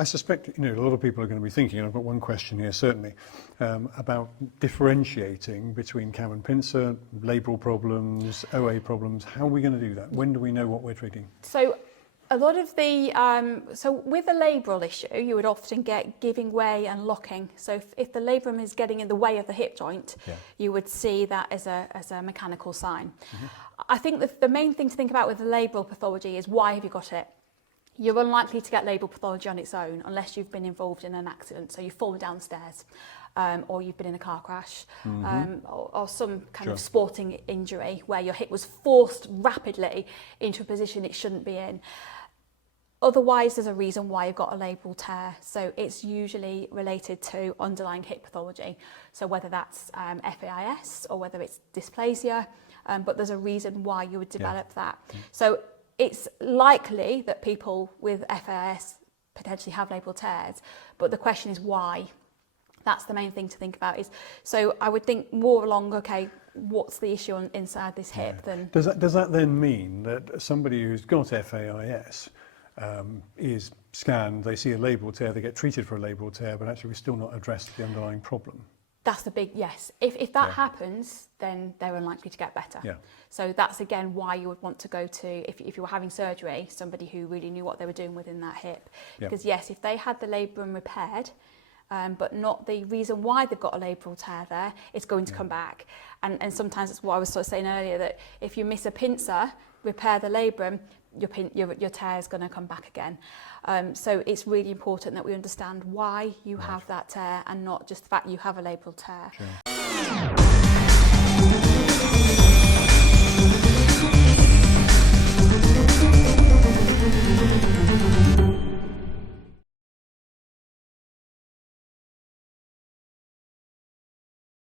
I suspect, a lot of people are going to be thinking, and I've got one question here certainly, about differentiating between cam and pincer, labral problems, OA problems. How are we going to do that? When do we know what we're treating? So a lot of the, so with a labral issue, you would often get giving way and locking. So if the labrum is getting in the way of the hip joint, you would see that as a mechanical sign. I think the main thing to think about with the labral pathology is, why have you got it? You're unlikely to get labral pathology on its own unless you've been involved in an accident. So you've fallen down the stairs, or you've been in a car crash, or some kind of sporting injury where your hip was forced rapidly into a position it shouldn't be in. Otherwise, there's a reason why you've got a labral tear. So it's usually related to underlying hip pathology. So whether that's FAIS or whether it's dysplasia, but there's a reason why you would develop that. So it's likely that people with FAIS potentially have labral tears, but the question is why. That's the main thing to think about. So I would think more along, okay, what's the issue inside this hip? Then does that then mean that somebody who's got FAIS is scanned, they see a labral tear, they get treated for a labral tear, but actually we've still not addressed the underlying problem? That's the big yes. If that happens, then they're unlikely to get better. So that's again why you would want to go to, if you were having surgery, somebody who really knew what they were doing within that hip. Because yes, if they had the labrum repaired, but not the reason why they've got a labral tear there, it's going to come back. And sometimes it's what I was sort of saying earlier, that if you miss a pincer, repair the labrum, your tear is going to come back again. So it's really important that we understand why you have that tear and not just the fact you have a labral tear.